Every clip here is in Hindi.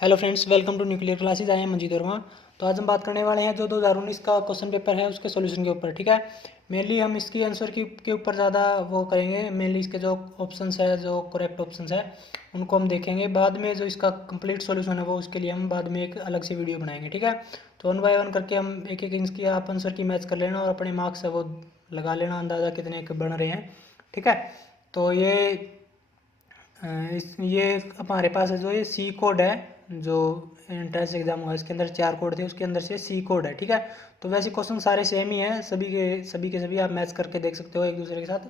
Hello friends, welcome to nuclear classes. I am Manjeet Verma. तो आज हम बात करने वाले हैं जो 2019 का क्वेश्चन पेपर है उसके सॉल्यूशन के ऊपर। ठीक है, मेनली हम इसकी आंसर के ऊपर ज़्यादा वो करेंगे। मेनली इसके जो ऑप्शंस है, जो करेक्ट ऑप्शंस है, उनको हम देखेंगे। बाद में जो इसका कंप्लीट सॉल्यूशन है वो उसके लिए हम बाद में एक अलग से वीडियो बनाएंगे। ठीक है, तो वन बाय वन करके हम एक एक इसकी आप आंसर की मैच कर लेना और अपने मार्क्स है वो लगा लेना, अंदाज़ा कितने बन रहे हैं। ठीक है, तो ये हमारे पास है जो ये सी कोड है, जो एंट्रेंस एग्जाम हुआ इसके अंदर 4 कोड थे, उसके अंदर से सी कोड है। ठीक है, तो वैसे क्वेश्चन सारे सेम ही हैं, सभी आप मैच करके देख सकते हो एक दूसरे के साथ।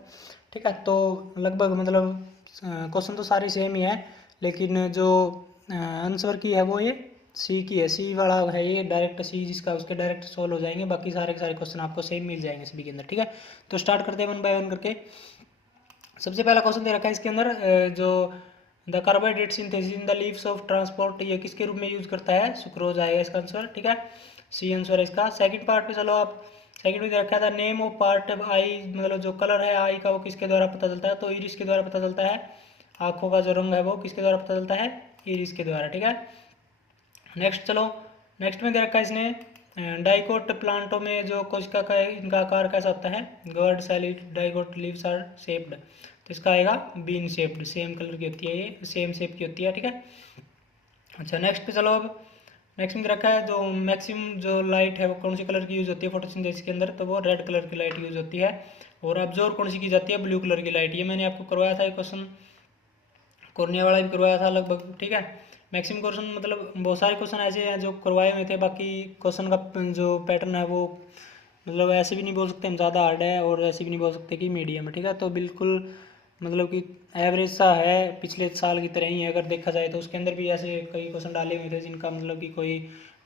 ठीक है, तो लगभग मतलब क्वेश्चन तो सारे सेम ही है, लेकिन जो आंसर की है वो ये सी की है। सी वाला है ये डायरेक्ट सी, जिसका उसके डायरेक्ट सोल्व हो जाएंगे। बाकी सारे के सारे क्वेश्चन आपको सेम मिल जाएंगे सभी के अंदर। ठीक है, तो स्टार्ट करते हैं वन बाय वन करके। सबसे पहला क्वेश्चन दे रखा है इसके अंदर, जो the carbohydrate synthesis in the leaves of transport, ये किसके रूप में यूज करता है? सुक्रोज आएगा इसका आंसर। ठीक है, सी आंसर है इसका। सेकंड पार्ट पे चलो आप, सेकंड में दे रखा था नेम ऑफ पार्ट आई, मतलब जो कलर है आई का वो किसके द्वारा पता चलता है? तो इरिस के द्वारा पता चलता है। आंखों का जो रंग है वो किसके द्वारा पता चलता है? इरिस के द्वारा। ठीक है, नेक्स्ट चलो, नेक्स्ट में दे रखा है इसने डाइकोट प्लांटों में जो कोशिका का इनका आकार कैसा होता है? Guard celled dicot leaves are shaped, तो इसका आएगा बीन शेप्ड। सेम कलर की होती है, ये सेम शेप की होती है। ठीक है, अच्छा नेक्स्ट पे चलो। अब नेक्स्ट में दे रखा है जो मैक्सिमम जो लाइट है वो कौन सी कलर की यूज होती है फोटोसिंथेसिस के अंदर? तो वो रेड कलर की लाइट यूज होती है। और ऑब्जर्व कौन सी की जाती है? ब्लू कलर की लाइट। ये मैंने आपको करवाया था, ये क्वेश्चन कोर्निया वाला भी करवाया था लगभग। ठीक है, मैक्सिमम क्वेश्चन मतलब बहुत सारे क्वेश्चन ऐसे हैं जो करवाए हुए थे। बाकी क्वेश्चन का जो पैटर्न है वो मतलब ऐसे भी नहीं बोल सकते हम ज़्यादा हार्ड है, और ऐसे भी नहीं बोल सकते कि मीडियम है। ठीक है, तो बिल्कुल मतलब कि एवरेज सा है, पिछले साल की तरह ही है अगर देखा जाए तो। उसके अंदर भी ऐसे कई क्वेश्चन डाले हुए थे जिनका मतलब कि कोई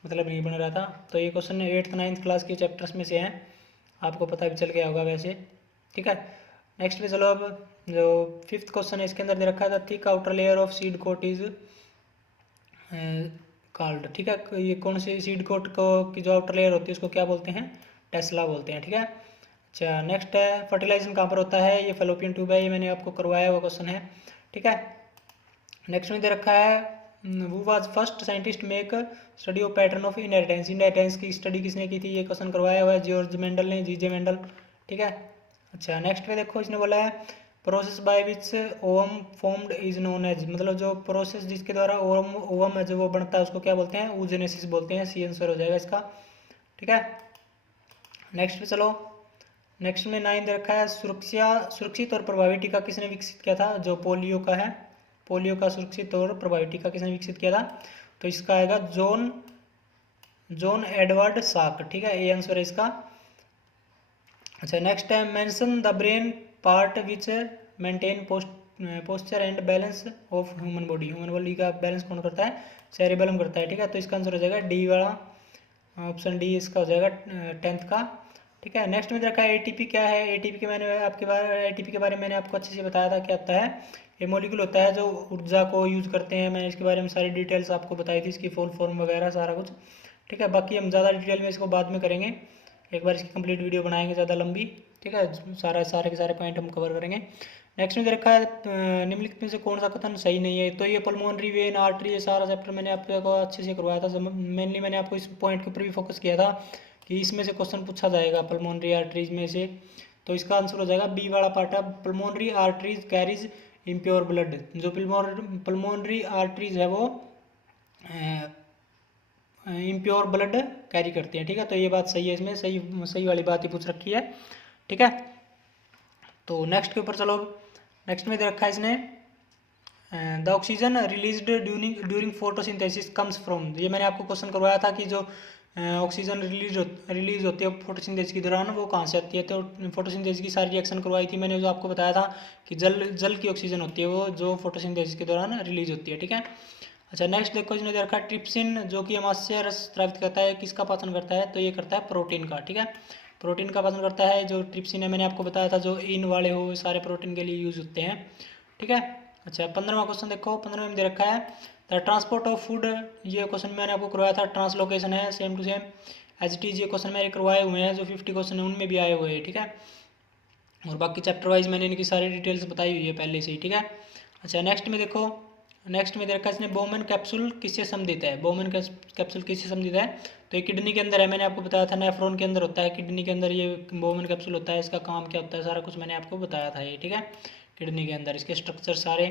मतलब नहीं बन रहा था। तो ये क्वेश्चन 8th-9th क्लास के चैप्टर्स में से हैं, आपको पता भी चल गया होगा वैसे। ठीक है, नेक्स्ट पे चलो। अब जो फिफ्थ क्वेश्चन है इसके अंदर दे रखा था thick outer layer of seed coat is called. ठीक है, ये कौन सी सीड कोट को की जो आउटर लेयर होती है उसको क्या बोलते हैं? टेस्ला बोलते हैं। ठीक है, अच्छा नेक्स्ट है फर्टिलाइजेशन कहाँ पर होता है? ये फेलोपियन ट्यूब है, ये मैंने आपको करवाया हुआ क्वेश्चन है। ठीक है, नेक्स्ट में दे रखा है वो was first scientist make study of pattern of inheritance. Inheritance की स्टडी किसने की थी? ये क्वेश्चन करवाया हुआ है जॉर्ज मेंडल ने, जीजे मेंडल। ठीक है, अच्छा नेक्स्ट में देखो, इसने बोला है process by which ovum formed is known as, मतलब जो प्रोसेस जिसके द्वारा ओवम ओवम है जो वो बनता है उसको क्या बोलते हैं? oogenesis बोलते हैं। सी आंसर हो जाएगा इसका। ठीक है, नेक्स्ट पे चलो। नेक्स्ट में 9 दे रखा है सुरक्षित और प्रभावी टीका किसने विकसित किया था? जो पोलियो का है, पोलियो का सुरक्षित और प्रभावी टीका किसने विकसित किया था? तो इसका आएगा जॉन एडवर्ड साक। ठीक है, ये आंसर है इसका। अच्छा नेक्स्ट है mention the brain part which maintain posture and balance of human body. Human body का बैलेंस कौन करता है? सेरिबेलम करता है। ठीक है, तो इसका आंसर हो जाएगा डी वाला, ऑप्शन डी इसका हो जाएगा 10th का। ठीक है, नेक्स्ट में देखा है एटीपी क्या है? एटीपी के मैंने आपके बारे एटीपी के बारे में मैंने आपको अच्छे से बताया था क्या होता है। ये मॉलिक्यूल होता है जो ऊर्जा को यूज करते हैं। मैंने इसके बारे में सारी डिटेल्स आपको बताई थी, इसकी फुल फॉर्म वगैरह सारा कुछ। ठीक है, बाकी हम ज़्यादा डिटेल में इसको बाद में करेंगे, एक बार इसकी कंप्लीट वीडियो बनाएंगे ज़्यादा लंबी। ठीक है, सारे के सारे पॉइंट हम कवर करेंगे। नेक्स्ट में दे रखा है निम्नलिखित में से कौन सा कथन सही नहीं है? तो ये पल्मोनरी वेन आर्टरी, ये सारा चैप्टर मैंने आपको अच्छे से करवाया था। मेनली मैंने आपको इस पॉइंट के ऊपर भी फोकस किया था कि इसमें से क्वेश्चन पूछा जाएगा पल्मोनरी आर्टरीज में से। तो इसका आंसर हो जाएगा बी वाला पार्ट है, pulmonary arteries carries impure blood. जो पल्मोनरी आर्टरीज है वो इम्प्योर ब्लड कैरी करते हैं। ठीक है, तो ये बात सही है, इसमें सही सही वाली बात ही पूछ रखी है। ठीक है, तो नेक्स्ट के ऊपर चलो। नेक्स्ट में दे रखा है इसने the oxygen released during photosynthesis comes from. ये मैंने आपको क्वेश्चन करवाया था कि जो ऑक्सीजन रिलीज होती है फोटोसिंथेसिस के दौरान वो कहाँ से आती है? तो फोटोसिंथेसिस की सारी रिएक्शन करवाई थी मैंने, जो आपको बताया था कि जल की ऑक्सीजन होती है वो जो फोटोसिंथेसिस के दौरान रिलीज होती है। ठीक है, अच्छा नेक्स्ट देखो, इसने दे रखा है ट्रिप्सिन जो कि अमाशय रस स्रावित करता है, किसका पाचन करता है? तो ये करता है प्रोटीन का। ठीक है, प्रोटीन का पाचन करता है। जो ट्रिप्सिन है मैंने आपको बताया था जो इन वाले हो सारे प्रोटीन के लिए यूज होते हैं। ठीक है, अच्छा 15वां क्वेश्चन देखो, 15वें में दे रखा है द ट्रांसपोर्ट ऑफ फूड। ये क्वेश्चन मैंने आपको करवाया था, ट्रांसलोकेशन है same to same as it is. ये क्वेश्चन मैंने करवाए हुए हैं, जो 50 क्वेश्चन है उनमें भी आए हुए हैं। ठीक है, और बाकी चैप्टर वाइज मैंने इनकी सारी डिटेल्स बताई हुई है पहले से ही। ठीक है, अच्छा नेक्स्ट में देखो नेक्स्ट में दे रखा है इसने बोमन कैप्सूल किससे संबंधित है, बोमन कैप्सूल किससे संबंधित है, तो ये किडनी के अंदर है, मैंने आपको बताया था नेफ्रॉन के अंदर होता है, किडनी के अंदर ये बोमन कैप्सूल होता है, इसका काम क्या होता है सारा कुछ मैंने आपको बताया था ये, ठीक है, किडनी के अंदर इसके स्ट्रक्चर सारे।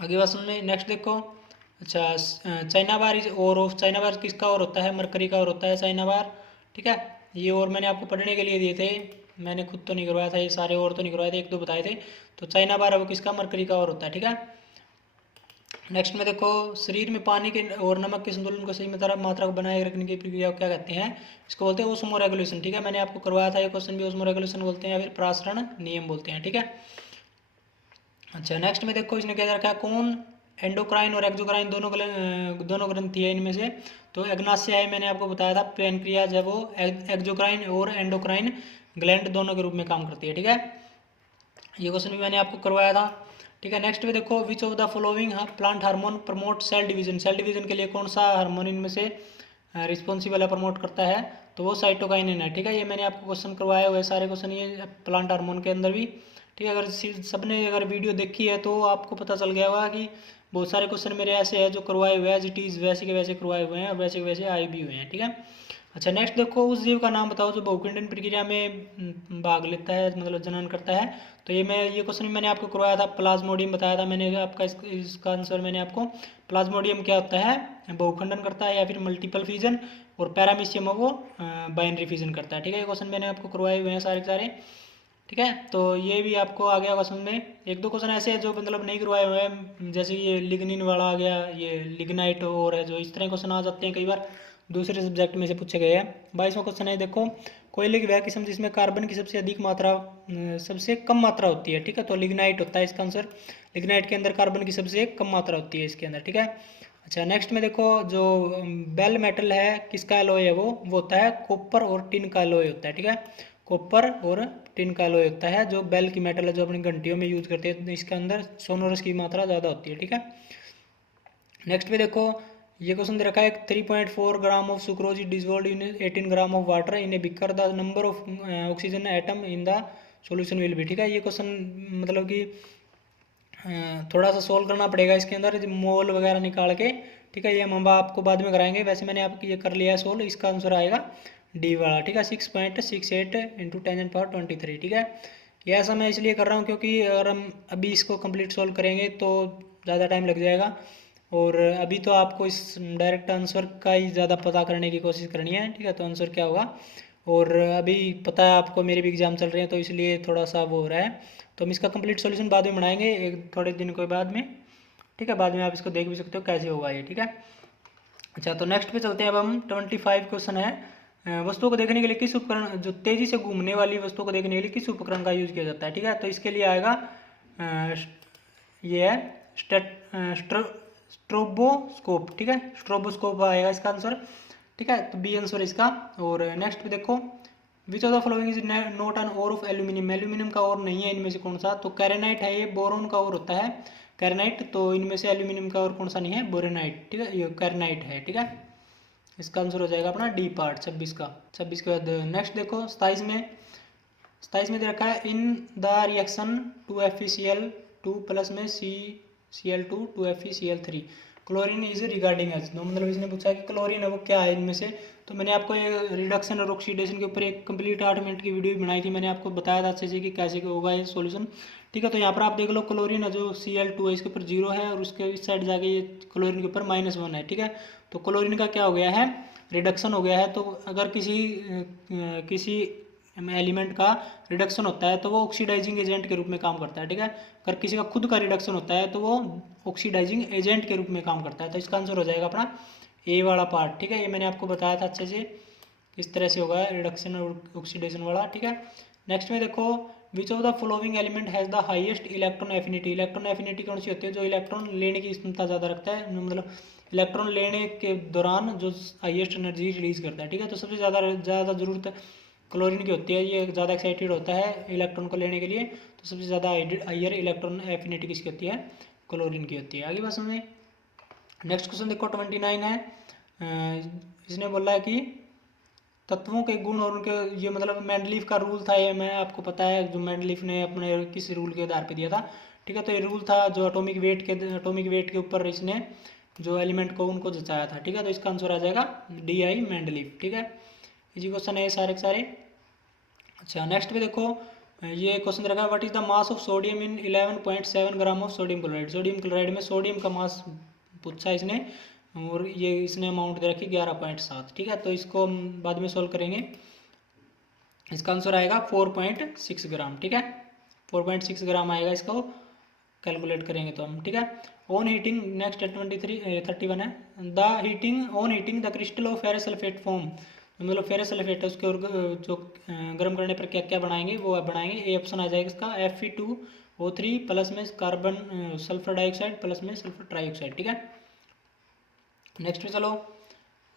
आगे बात समझ में। नेक्स्ट देखो, अच्छा चाइना बार इज और ऑफ, चाइना बार किसका और होता है, मरकरी का और होता है चाइना बार, ठीक है, ये और मैंने आपको पढ़ने के लिए दिए थे, मैंने खुद तो नहीं करवाया था ये सारे, और तो नहीं करवाए थे, एक दो बताए थे, तो चाइना बार है वो किसका, मरकरी का और होता है, ठीक है। नेक्स्ट में देखो, शरीर में पानी के और नमक के संतुलन को सही मात्रा को बनाए रखने की प्रक्रिया को क्या कहते हैं, इसको बोलते हैं ओस्मो रेगुलेशन, ठीक है, मैंने आपको करवाया था ये क्वेश्चन भी, ओस्मो रेगुलेशन बोलते हैं या फिर प्रासरण नियम बोलते हैं, ठीक है। अच्छा नेक्स्ट में देखो, इसने क्या रखा है, कौन एंडोक्राइन और एक्सोक्राइन दोनों ग्रंथि है इनमें से, तो एग्नासिया है, मैंने आपको बताया था, पैनक्रियाज है वो, एक्सोक्राइन और एंडोक्राइन ग्लैंड दोनों के रूप में काम करती है, ठीक है, ये क्वेश्चन भी मैंने आपको करवाया था, ठीक है। नेक्स्ट में देखो, which of the following plant hormone promote cell division, cell division के लिए कौन सा हार्मोन इनमें से रिस्पॉन्सिबल है, प्रमोट करता है, तो वो साइटोकाइनिन है, ठीक है, ये मैंने आपको क्वेश्चन करवाए हुए सारे क्वेश्चन ये प्लांट हार्मोन के अंदर भी, ठीक है, अगर सबने अगर वीडियो देखी है तो आपको पता चल गया होगा कि बहुत सारे क्वेश्चन मेरे ऐसे हैं जो करवाए हुए हैं, एज इट इज़ वैसे के वैसे करवाए हुए हैं और वैसे के वैसे आए भी हुए हैं, ठीक है। अच्छा नेक्स्ट देखो, उस जीव का नाम बताओ जो बहुखंडन प्रक्रिया में भाग लेता है, मतलब जनन करता है, तो ये क्वेश्चन मैंने आपको करवाया था, प्लाज्मोडियम बताया था मैंने आपका, इसका आंसर मैंने आपको, प्लाज्मोडियम क्या होता है, बहुखंडन करता है या फिर मल्टीपल फिजन, और पैरामीशियम वो बाइनरी फिजन करता है, ठीक है, ये क्वेश्चन मैंने आपको करवाए हुए हैं सारे के सारे, ठीक है, तो ये भी आपको आ गया क्वेश्चन में। एक दो क्वेश्चन ऐसे हैं जो मतलब नहीं करवाए हुए हैं, जैसे ये लिग्निन वाला आ गया, ये लिग्नाइट और है, जो इस तरह क्वेश्चन आ जाते हैं कई बार दूसरे सब्जेक्ट में से पूछे गए हैं। 22वां क्वेश्चन है देखो, कोयले की वह किस्म जिसमें कार्बन की सबसे अधिक मात्रा सबसे कम मात्रा होती है, ठीक है, तो लिग्नाइट होता है इसका आंसर, लिग्नाइट के अंदर कार्बन की सबसे कम मात्रा होती है इसके अंदर, ठीक है। अच्छा नेक्स्ट में देखो, जो बेल मेटल है किसका एलॉय है, वो होता है कॉपर और टिन का एलॉय होता है, ठीक है, कॉपर और टिन का एलॉय होता है, जो बेल की मेटल है जो अपनी घंटियों में यूज करते हैं, इसके अंदर सोनोरस की मात्रा ज़्यादा होती है, ठीक है। नेक्स्ट पे देखो, ये क्वेश्चन दे रखा है, 3.4 gram of sucrose is dissolve in 18 gram of water in A beaker, the number of oxygen atom in the solution will be, ठीक है, ये क्वेश्चन मतलब कि थोड़ा सा सोल्व करना पड़ेगा इसके अंदर मोल वगैरह निकाल के, ठीक है, ये हम आपको बाद में कराएंगे, वैसे मैंने आपको ये कर लिया है सोल्व, इसका आंसर आएगा डी वाला, ठीक है, 6.68 इंटू 10⁻23, ठीक है। ये ऐसा मैं इसलिए कर रहा हूँ क्योंकि अगर हम अभी इसको कंप्लीट सोल्व करेंगे तो ज़्यादा टाइम लग जाएगा, और अभी तो आपको इस डायरेक्ट आंसर का ही ज़्यादा पता करने की कोशिश करनी है, ठीक है, तो आंसर क्या होगा, और अभी पता है आपको मेरे भी एग्जाम चल रहे हैं तो इसलिए थोड़ा सा वो हो रहा है, तो हम इसका कंप्लीट सॉल्यूशन बाद में बनाएंगे एक थोड़े दिन के बाद में, ठीक है, बाद में आप इसको देख भी सकते हो कैसे होगा ये, ठीक है। अच्छा तो नेक्स्ट पे चलते हैं, अब हम 25 क्वेश्चन है, वस्तुओं को देखने के लिए किस उपकरण, जो तेजी से घूमने वाली वस्तुओं को देखने के लिए किस उपकरण का यूज किया जाता है, ठीक है, तो इसके लिए आएगा ये है स्ट्रोबोस्कोप, ठीक है, स्ट्रोबोस्कोप आएगा इसका आंसर, ठीक है, तो बी आंसर इसका। और नेक्स्ट पे देखो, which of the following is not an ore of aluminium, aluminium का और नहीं है इनमें से कौन सा, तो कैरेनाइट है, ये बोरोन का और होता है कैरेनाइट, तो इनमें से एल्यूमिनियम का और कौन सा नहीं है, बोरेनाइट, ठीक है, ये कैरेनाइट है, ठीक है, इसका आंसर हो जाएगा अपना डी पार्ट 26 का। 26 के बाद नेक्स्ट देखो 27 में दे रखा है, in the reaction 2FeCl2 plus में CCl2 2FeCl3 chlorine is regarding as, तो मतलब इसने पूछा है कि क्लोरीन है वो क्या है इनमें से, तो मैंने आपको ये रिडक्शन और ऑक्सीडेशन के ऊपर एक कंप्लीट 8 मिनट की वीडियो बनाई थी, मैंने आपको बताया था अच्छे से कि कैसे होगा ये सॉल्यूशन, ठीक है, तो यहाँ पर आप देख लो क्लोरीन है जो Cl2 है इसके ऊपर 0 है, और उसके इस साइड जाके ये क्लोरीन के ऊपर -1 है, ठीक है, तो क्लोरीन का क्या हो गया है, रिडक्शन हो गया है, तो अगर किसी एलिमेंट का रिडक्शन होता है तो वो ऑक्सीडाइजिंग एजेंट के रूप में काम करता है, ठीक है, अगर किसी का खुद का रिडक्शन होता है तो वो ऑक्सीडाइजिंग एजेंट के रूप में काम करता है, तो इसका आंसर हो जाएगा अपना ए वाला पार्ट, ठीक है, ये मैंने आपको बताया था अच्छे से किस तरह से होगा रिडक्शन और ऑक्सीडेशन वाला, ठीक है। नेक्स्ट में देखो, which of the following element has the highest electron affinity, electron affinity कौन सी होती है, जो इलेक्ट्रॉन लेने की क्षमता ज़्यादा रखता है, मतलब इलेक्ट्रॉन लेने के दौरान जो हाईएस्ट एनर्जी रिलीज करता है, ठीक है, तो सबसे ज़्यादा ज़रूरत क्लोरीन की होती है, ये ज़्यादा एक्साइटेड होता है इलेक्ट्रॉन को लेने के लिए, तो सबसे ज़्यादा हाइयर इलेक्ट्रॉन एफिनिटी किसकी होती है, क्लोरीन की होती है। आगे बात समझें। नेक्स्ट क्वेश्चन देखो 29 है, इसने बोला है कि तत्वों के गुण और उनके, ये मतलब मेंडलीफ का रूल था, ये मैं आपको पता है जो मेंडलीफ ने अपने किस रूल के आधार पर दिया था, ठीक है। तो ये रूल था जो एटॉमिक वेट के ऊपर इसने जो एलिमेंट को उनको जचाया था, ठीक है। तो इसका आंसर आ जाएगा DI मेंडलीव, ठीक है। इजी क्वेश्चन है सारे के सारे। अच्छा नेक्स्ट पे देखो, ये क्वेश्चन दे रखा है what is the mass of sodium in 11.7 gram of sodium chloride. Sodium chloride में सोडियम का मास पूछा इसने, और ये इसने अमाउंट दे रखी 11.7, ठीक है। तो इसको हम बाद में सोल्व करेंगे। इसका आंसर आएगा 4.6 ग्राम, ठीक है। 4.6 ग्राम आएगा, इसको कैलकुलेट करेंगे तो हम, ठीक है। ऑन हीटिंग नेक्स्ट 31 है, the heating on heating the crystal of ferrous sulphate form, मतलब फेरस सल्फेट है उसके, और जो गर्म करने पर क्या क्या बनाएंगे वो बनाएंगे। ए ऑप्शन आ जाएगा इसका Fe2O3 प्लस में कार्बन सल्फर डाइऑक्साइड प्लस में सल्फर ट्राइऑक्साइड, ठीक है। नेक्स्ट में चलो,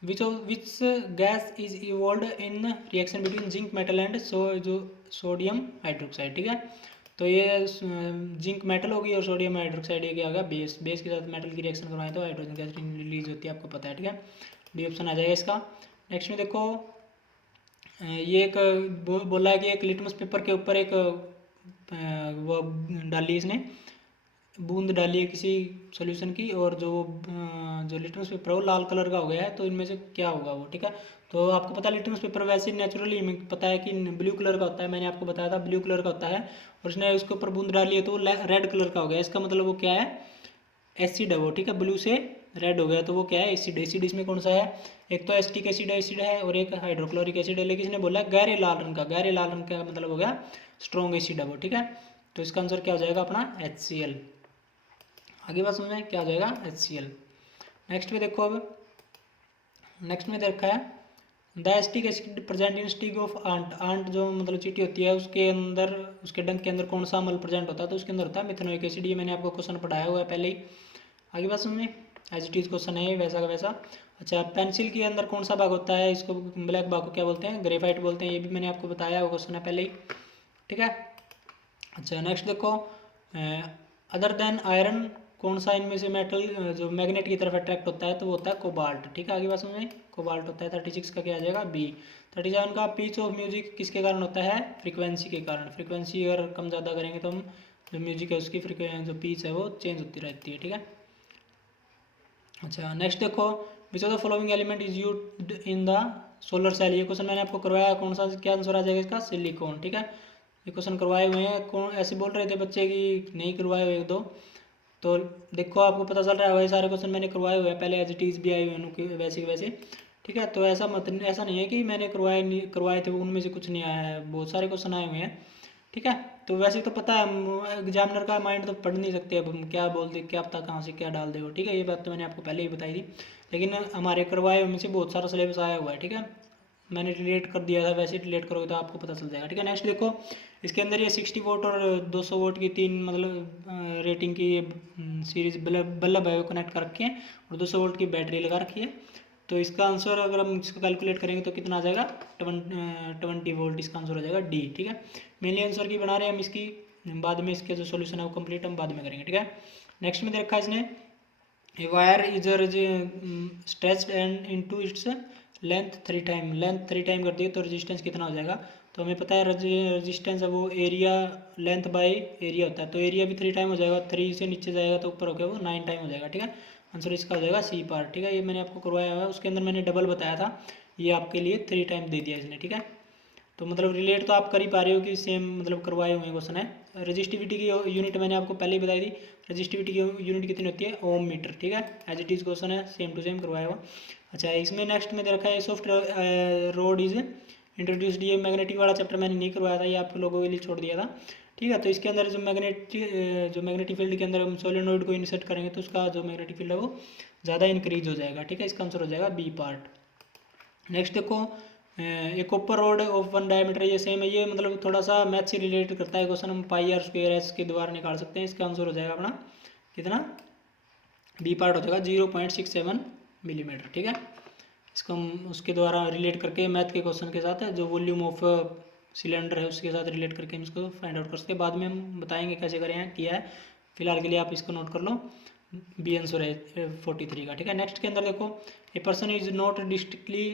which gas is evolve in reaction between zinc metal and sodium hydroxide, ठीक है। तो ये जिंक मेटल होगी और सोडियम हाइड्रोक्साइड ये क्या होगा, बेस के साथ मेटल की रिएक्शन करवाएं तो हाइड्रोजन गैस रिलीज होती है, आपको पता है, ठीक है। डी ऑप्शन आ जाएगा इसका। नेक्स्ट में देखो, ये एक बोला है कि एक लिटमस पेपर के ऊपर एक वो डाली इसने, बूंद डाली है किसी सॉल्यूशन की, और जो लिटमस पेपर है वो लाल कलर का हो गया है, तो इनमें से क्या होगा वो, ठीक है। तो आपको पता है लिटमस पेपर वैसे नेचुरली हमें पता है कि ब्लू कलर का होता है, मैंने आपको बताया था ब्लू कलर का होता है, और उसने उसके ऊपर बूंद डाली है तो रेड कलर का हो गया। इसका मतलब वो क्या है, एसिड है वो, ठीक है। ब्लू से रेड हो गया तो वो क्या है, एसिड। एसिड इसमें कौन सा है, एक तो एसिटिक एसिड है और एक हाइड्रोक्लोरिक एसिड है, लेकिन इसने बोला गहरे लाल रंग का। गहरे लाल रंग का मतलब हो गया स्ट्रॉन्ग एसिड है वो, ठीक है। तो इसका आंसर क्या हो जाएगा अपना HCl। आगे बात समझ में क्या हो जाएगा, HCl। नेक्स्ट में देखो, अब नेक्स्ट में देखा है the acetic acid present in stick of ant. Ant जो मतलब चींटी होती है उसके अंदर, उसके डंक के अंदर कौन सा अम्ल प्रेजेंट होता है, तो उसके अंदर होता है मिथेनोइक एसिड। ये मैंने आपको क्वेश्चन पढ़ाया हुआ है पहले ही। आगे बात समझ में, एज इट इज क्वेश्चन है वैसा का वैसा। अच्छा, पेंसिल के अंदर कौन सा भाग होता है, इसको ब्लैक भाग को क्या बोलते हैं, ग्रेफाइट बोलते हैं। ये भी मैंने आपको बताया हुआ क्वेश्चन है पहले ही, ठीक है। अच्छा नेक्स्ट देखो, अदर देन आयरन कौन सा इनमें से मेटल जो मैग्नेट की तरफ अट्रैक्ट होता है, तो वो होता है कोबाल्ट, ठीक है। आगे बात समझ में, कोबाल्ट होता है। 36 का क्या आ जाएगा, B। 37 का पिच ऑफ म्यूजिक किसके कारण होता है, फ्रीक्वेंसी के कारण। फ्रीक्वेंसी अगर कम ज़्यादा करेंगे तो हम जो म्यूजिक है उसकी जो पिच है वो चेंज होती रहती है, ठीक है। अच्छा नेक्स्ट देखो, which of the following element is used in the solar cell. ये क्वेश्चन मैंने आपको करवाया, कौन सा क्या आंसर आ जाएगा इसका, सिलिकॉन, ठीक है। ये क्वेश्चन करवाए हुए हैं, कौन ऐसे बोल रहे थे बच्चे कि नहीं करवाए हुए एक दो, तो देखो आपको पता चल रहा है, वही सारे क्वेश्चन मैंने करवाए हुए हैं पहले, एज इट इज भी आए हुए हैं वैसे के वैसे, ठीक है। तो ऐसा नहीं है कि मैंने करवाए थे उनमें से कुछ नहीं आया है, बहुत सारे क्वेश्चन आए हुए हैं, ठीक है। तो वैसे तो पता है, एग्जामिनर का माइंड तो पढ़ नहीं सकते, अब हम क्या बोल दे, क्या पता कहाँ से क्या डाल दे वो, ठीक है। ये बात तो मैंने आपको पहले ही बताई थी, लेकिन हमारे करवाए उनमें से बहुत सारा सिलेबस आया हुआ है, ठीक है। मैंने रिलेट कर दिया था, वैसे रिलेट करोगे तो आपको पता चल जाएगा, ठीक है। नेक्स्ट देखो, इसके अंदर ये 60 वोट और 200 वोट की तीन मतलब रेटिंग की सीरीज बल्ब है वो कनेक्ट कर रखे हैं, और 200 वोल्ट की बैटरी लगा रखी है। तो इसका आंसर अगर हम इसको कैलकुलेट करेंगे तो कितना आ जाएगा, 20 वोल्ट इसका आंसर हो जाएगा D, ठीक है। मेनली आंसर की बना रहे हैं हम, इसकी बाद में इसके जो सोल्यूशन है वो कंप्लीट हम बाद में करेंगे, ठीक है। नेक्स्ट में दे रखा है इसने, a wire is stretched and into its length 3 time. Length 3 time कर दिए तो रेजिस्टेंस कितना हो जाएगा, तो हमें पता है रेजिस्टेंस है वो एरिया लेंथ बाई एरिया होता है, तो एरिया भी 3 टाइम हो जाएगा, 3 से नीचे जाएगा तो ऊपर हो गया वो 9 टाइम हो जाएगा, ठीक है। आंसर इसका हो जाएगा C पार्ट, ठीक है। ये मैंने आपको करवाया हुआ है, उसके अंदर मैंने डबल बताया था, ये आपके लिए 3 टाइम दे दिया इसने, ठीक है। तो मतलब रिलेट तो आप कर ही पा रहे हो कि सेम मतलब करवाए हुए क्वेश्चन है। रजिस्टिविटी की यूनिट मैंने आपको पहले ही बताई थी, रजिस्टिविटी की यूनिट कितनी होती है, ओम मीटर, ठीक है। एज इट इज क्वेश्चन है, सेम टू सेम करवाया हुआ। अच्छा इसमें नेक्स्ट में दे रखा है सॉफ्ट रोड इज इंट्रोड्यूस्ड। ये मैग्नेटिक वाला चैप्टर मैंने नहीं करवाया था, ये आप लोगों के लिए छोड़ दिया था, ठीक है। तो इसके अंदर जो मैग्नेटिक फील्ड के अंदर हम सोलेनोइड को इंसर्ट करेंगे तो उसका जो मैग्नेटिक फील्ड है वो ज़्यादा इंक्रीज हो जाएगा, ठीक है। इसका आंसर हो जाएगा B पार्ट। नेक्स्ट देखो, एक कॉपर रोड ऑफ 1 डायमीटर, ये सेम है, ये मतलब थोड़ा सा मैथ से रिलेटेड करता है क्वेश्चन, हम पाई आर स्क्वायर एस के द्वारा निकाल सकते हैं। इसका आंसर हो जाएगा अपना कितना, B पार्ट हो जाएगा 0.67 मिलीमीटर, ठीक है। इसको हम उसके द्वारा रिलेट करके मैथ के क्वेश्चन के साथ जो वॉल्यूम ऑफ सिलेंडर है उसके साथ रिलेट करके हम इसको फाइंड आउट कर सकते हैं, बाद में हम बताएंगे कैसे करें किया है। फिलहाल के लिए आप इसको नोट कर लो, B आंसर है 43 का, ठीक है। नेक्स्ट के अंदर देखो, a person is not distinctly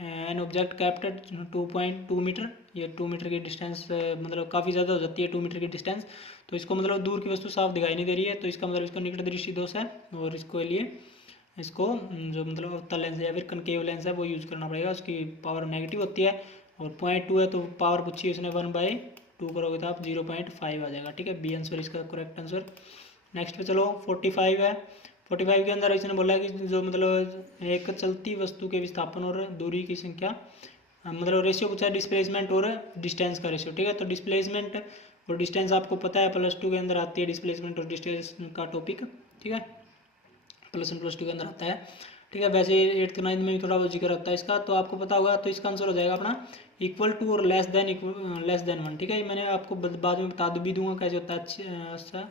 an object kept at 2.2 metre ये 2 मीटर की डिस्टेंस मतलब काफ़ी ज़्यादा हो जाती है 2 मीटर की डिस्टेंस, तो इसको मतलब दूर की वस्तु साफ दिखाई नहीं दे रही है, तो इसका मतलब इसका निकट दृष्टि दोष है, और इसको लिए इसको जो मतलब अवतल लेंस या फिर कनकेव लेंस है वो यूज़ करना पड़ेगा, उसकी पावर नेगेटिव होती है। और 0.2 है तो पावर पूछी है उसने 1/2 करोगे तो आप 0.5 आ जाएगा, ठीक है। बी आंसर इसका करेक्ट आंसर। नेक्स्ट पे चलो 45 है। 45 के अंदर इसने बोला है कि जो मतलब एक चलती वस्तु के विस्थापन और दूरी की संख्या, मतलब रेशियो पूछा है डिस्प्लेसमेंट और डिस्टेंस का रेशियो, ठीक है। तो डिस्प्लेसमेंट और डिस्टेंस आपको पता है, +2 के अंदर आती है डिस्प्लेसमेंट और डिस्टेंस का टॉपिक, ठीक है, +1 +2 के अंदर आता है, ठीक है। वैसे 8th 9th में भी थोड़ा बहुत जिक्र होता है इसका, तो आपको पता होगा। तो इसका आंसर हो जाएगा अपना इक्वल टू और लेस देन 1, ठीक है। मैंने आपको बाद में बता भी दूंगा कैसे होता है,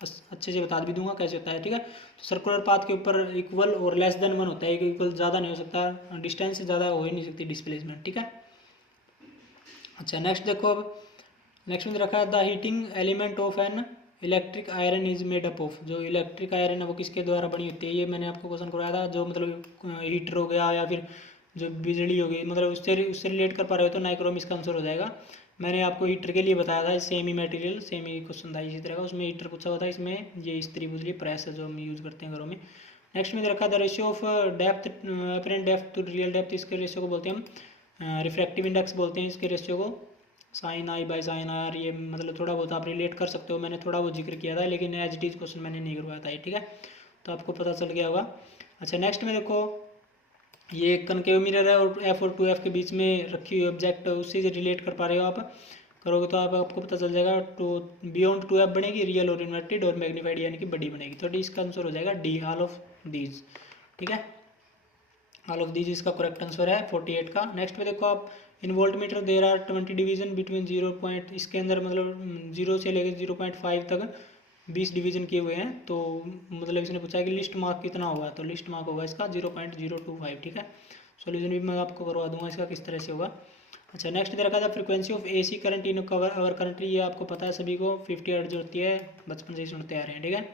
अच्छे से बता भी दूंगा कैसे होता है, ठीक है। तो सर्कुलर पाथ के ऊपर इक्वल और लेस देन 1 होता है, इक्वल ज़्यादा नहीं हो सकता, डिस्टेंस से ज़्यादा हो ही नहीं सकती डिस्प्लेसमेंट, ठीक है। अच्छा नेक्स्ट देखो, अब नेक्स्ट में रखा है the heating element of an electric iron is made up of. जो इलेक्ट्रिक आयरन है वो किसके द्वारा बनी होती है, ये मैंने आपको क्वेश्चन करवाया था। जो मतलब हीटर हो गया या फिर जो बिजली हो गई, मतलब उससे रिलेट कर पा रहे हो तो नाइक्रोम इसका आंसर हो जाएगा। मैंने आपको हीटर के लिए बताया था, सेम ही मटेरियल सेम ही क्वेश्चन था इसी तरह का, उसमें हीटर पूछा हुआ था, इसमें ये स्त्री बुझली प्रेस है जो हम यूज़ करते हैं घरों में। नेक्स्ट में रखा the ratio of depth apparent depth to real depth, इसके रेशियो को बोलते हैं हम रिफ्रैक्टिव इंडेक्स बोलते हैं इसके रेशियो को, sine I by sine R. ये मतलब थोड़ा बहुत आप रिलेट कर सकते हो, मैंने थोड़ा बहुत जिक्र किया था, लेकिन एज इट इज क्वेश्चन मैंने नहीं करवाया था, ठीक है, तो आपको पता चल गया होगा। अच्छा नेक्स्ट में देखो, ये कनकेव मिरर है और F और 2F के बीच में रखी हुई ऑब्जेक्ट, उससे से रिलेट कर पा रहे हो आप, करोगे तो आपको पता चल जाएगा। तो बियॉन्ड 2F बनेगी, रियल और इन्वर्टेड और मैग्नीफाइड यानी कि बड़ी बनेगी, तो इसका आंसर हो जाएगा डी, ऑल ऑफ दीज, ठीक है। ऑल ऑफ दीज इसका करेक्ट आंसर है 48 का। नेक्स्ट में देखो आप, in volt metre there are 20 division between 0. इसके अंदर मतलब 0 से लेकर 0.5 तक 20 डिवीजन किए हुए हैं, तो मतलब इसने पूछा है कि लिस्ट मार्क कितना होगा, तो लिस्ट मार्क होगा इसका 0.025, ठीक है। सॉल्यूशन भी मैं आपको करवा दूंगा इसका किस तरह से होगा। अच्छा नेक्स्ट दे रखा था frequency of AC current in cover our country, ये आपको पता है सभी को 50 हर्ट्ज होती है, बचपन से ही सुनते आ रहे हैं, ठीक है।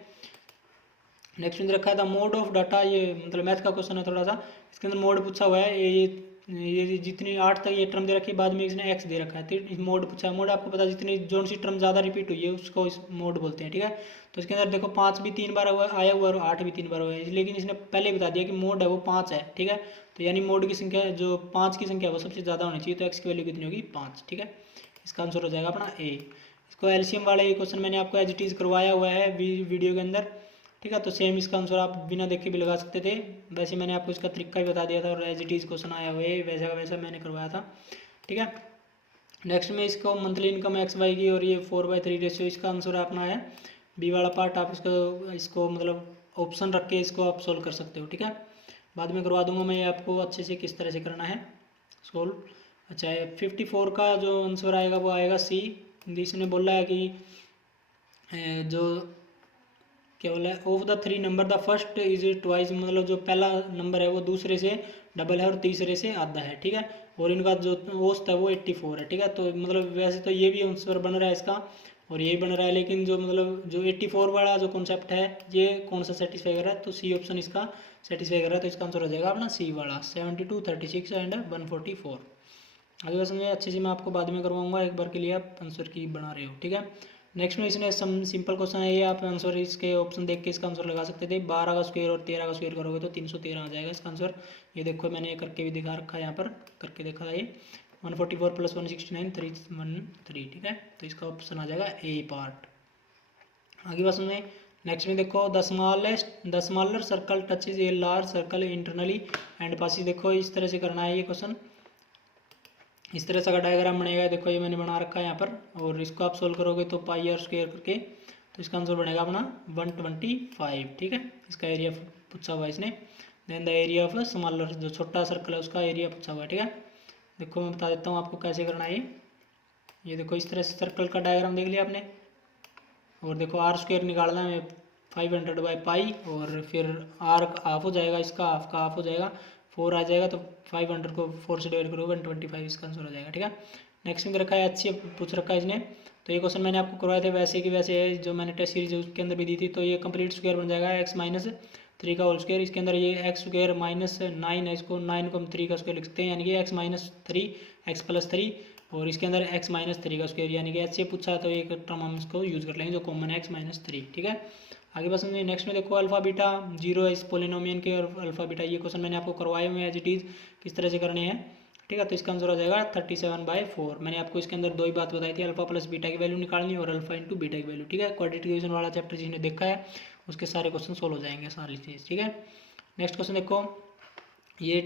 नेक्स्ट में रखा था मोड ऑफ डाटा, ये मतलब मैथ का क्वेश्चन है थोड़ा सा, इसके अंदर मोड पूछा हुआ है। ये जितनी 8 तक ये टर्म दे रखी है, बाद में इसने एक्स दे रखा है, तो मोड पूछा है। मोड आपको पता है जितनी जो सी टर्म ज़्यादा रिपीट हुई है उसको इस मोड बोलते हैं, ठीक है। तो इसके अंदर देखो 5 भी 3 बार आया हुआ है और 8 भी 3 बार हुआ है, लेकिन इसने पहले बता दिया कि मोड है वो 5 है, ठीक है। तो यानी मोड की संख्या जो 5 की संख्या वो सबसे ज़्यादा होनी चाहिए, तो एक्स की वैल्यू कितनी होगी 5, ठीक है। इसका आंसर हो जाएगा अपना ए। इसको एलसीएम वाले क्वेश्चन मैंने आपको एज इट इज़ करवाया हुआ है वीडियो के अंदर, ठीक है। तो सेम इसका आंसर आप बिना देखे भी लगा सकते थे, वैसे मैंने आपको इसका तरीका भी बता दिया था और एज इट इज़ क्वेश्चन आया हुआ है वैसा का वैसा मैंने करवाया था, ठीक है। नेक्स्ट में इसको मंथली इनकम एक्स वाई की और ये 4/3 रेशियो, इसका आंसर अपना है बी वाला पार्ट। आप इसको मतलब ऑप्शन रख के इसको आप सोल्व कर सकते हो, ठीक है। बाद में करवा दूंगा मैं आपको अच्छे से किस तरह से करना है सोल्व। अच्छा 54 का जो आंसर आएगा वो आएगा सी। इसने बोला है कि जो क्या बोला है, of the 3 number the first is twice, मतलब जो पहला नंबर है वो दूसरे से डबल है और तीसरे से आधा है, ठीक है। और इनका जो औसत है वो 84 है, ठीक है। तो मतलब वैसे तो ये भी आंसर बन रहा है इसका और ये भी बन रहा है, लेकिन जो मतलब जो 84 वाला जो कॉन्सेप्ट है ये कौन सा सेटिस्फाई कर रहा है, तो सी ऑप्शन इसका सेटिस्फाई कर रहा है, तो इसका आंसर हो जाएगा अपना सी वाला 72, 36 एंड 144। आगे बस में अच्छे से मैं आपको बाद में करवाऊंगा, एक बार के लिए आप आंसर की बना रहे हो, ठीक है। नेक्स्ट में इसने सम सिंपल क्वेश्चन है ये, आप आंसर इसके ऑप्शन देख के इसका आंसर लगा सकते थे। 12 का स्क्वायर और 13 का स्क्वायर करोगे तो 313 आ जाएगा इसका आंसर। ये देखो मैंने करके भी दिखा रखा है, यहाँ पर करके देखा था ये 144 + 169 313, ठीक है। तो इसका ऑप्शन आ जाएगा ए पार्ट। आगे बस में नेक्स्ट में देखो the smaller circle touches a large circle internally and passes. देखो इस तरह से करना है ये क्वेश्चन, इस तरह से का डायग्राम बनेगा, देखो ये मैंने बना रखा है यहाँ पर, और इसको आप सोल्व करोगे तो पाई आर स्क्वायर करके, तो इसका आंसर बनेगा अपना 125, ठीक है। इसका एरिया पूछा हुआ है इसने। Then the area of smaller, जो छोटा सर्कल है उसका एरिया पूछा हुआ है, ठीक है। देखो मैं बता देता हूँ आपको कैसे करना है ये देखो इस तरह से सर्कल का डायग्राम देख लिया आपने, और देखो आर स्क्वायर निकालना है 500/पाई, और फिर आर हाफ हो जाएगा, इसका हाफ का हाफ हो जाएगा 4 आ जाएगा, तो 500 को 4 से डिवाइड करो 125, इसका आंसर हो जाएगा, ठीक है। नेक्स्ट में रखा है अच्छी पूछ रखा है इसने, तो ये क्वेश्चन मैंने आपको करवाए थे वैसे कि वैसे है, जो मैंने टेस्ट सीरीज उसके अंदर भी दी थी। तो ये कंप्लीट स्क्वायर बन जाएगा x-3 का होल स्क्वायर, इसके अंदर ये x² -9 है, इसको 9 को हम 3 का स्क्वायर लिख सकते हैं, यानी कि x-3 x + 3 और इसके अंदर x-3 का स्क्वायर, यानी कि एच से पूछा है तो एक टर्म हम इसको यूज़ कर लेंगे जो कॉमन है x-3, ठीक है। आगे बस नेक्स्ट में देखो अल्फा बीटा जीरो है इस पोलिनोमियन के, और अल्फा बीटा ये क्वेश्चन मैंने आपको करवाए हुए हैं एज इट इज़ किस तरह से करने हैं, ठीक है। तो इसका आंसर हो जाएगा 37/4। मैंने आपको इसके अंदर दो ही बात बताई थी, अल्फा प्लस बीटा की वैल्यू निकालनी और अल्फा इंटू बीटा की वैल्यू, ठीक है। क्वाड्रेटिक डिवीजन वाला चैप्टर जिसने देखा है उसके सारे क्वेश्चन सोल्व हो जाएंगे सारी चीज़, ठीक है। नेक्स्ट क्वेश्चन देखो, ये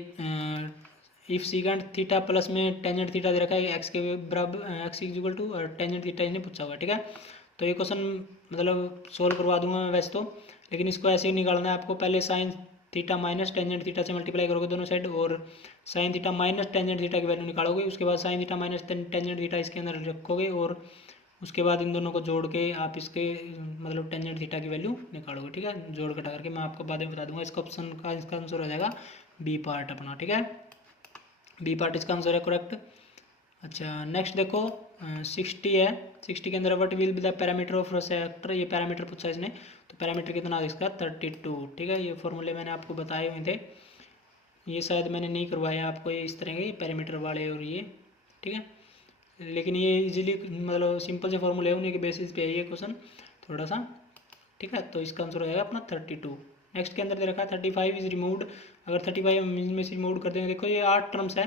इफ सीकेंड थीटा प्लस में टेंजेंट थीटा दे रखा है एक्स के बराबर, एक्स इक्वल टू और टेंजेंट थीटा इसने पूछा हुआ है, ठीक है। तो ये क्वेश्चन मतलब सोल्व करवा दूंगा मैं वैसे तो, लेकिन इसको ऐसे ही निकालना है आपको। पहले sine theta minus tangent theta से मल्टीप्लाई करोगे दोनों साइड, और sine theta minus tangent theta की वैल्यू निकालोगे। उसके बाद sine theta minus tangent theta इसके अंदर रखोगे, और उसके बाद इन दोनों को जोड़ के आप इसके मतलब टेंजेंट थीटा की वैल्यू निकालोगे, ठीक है। जोड़ घटा करके मैं आपको बाद में बता दूंगा। इसका ऑप्शन का इसका आंसर हो जाएगा बी पार्ट अपना, ठीक है। बी पार्ट इसका आंसर है करेक्ट। अच्छा नेक्स्ट देखो 60 है, 60 के अंदर what will be the parameter of sector, ये पैरामीटर पूछा इसने। तो पैरामीटर कितना है इसका 32, ठीक है। ये फॉर्मूले मैंने आपको बताए हुए थे, ये शायद मैंने नहीं करवाया आपको ये इस तरह के पैरामीटर वाले और ये, ठीक है। लेकिन ये इजीली मतलब सिंपल से फॉर्मूले है, उन्हीं के बेसिस पे है ये क्वेश्चन थोड़ा सा, ठीक है। तो इसका आंसर हो जाएगा अपना 32। नेक्स्ट के अंदर दे रखा है 35 इज रिमूव्ड। अगर 35 में से रिमूव कर देंगे, देखो ये 8 टर्म्स है,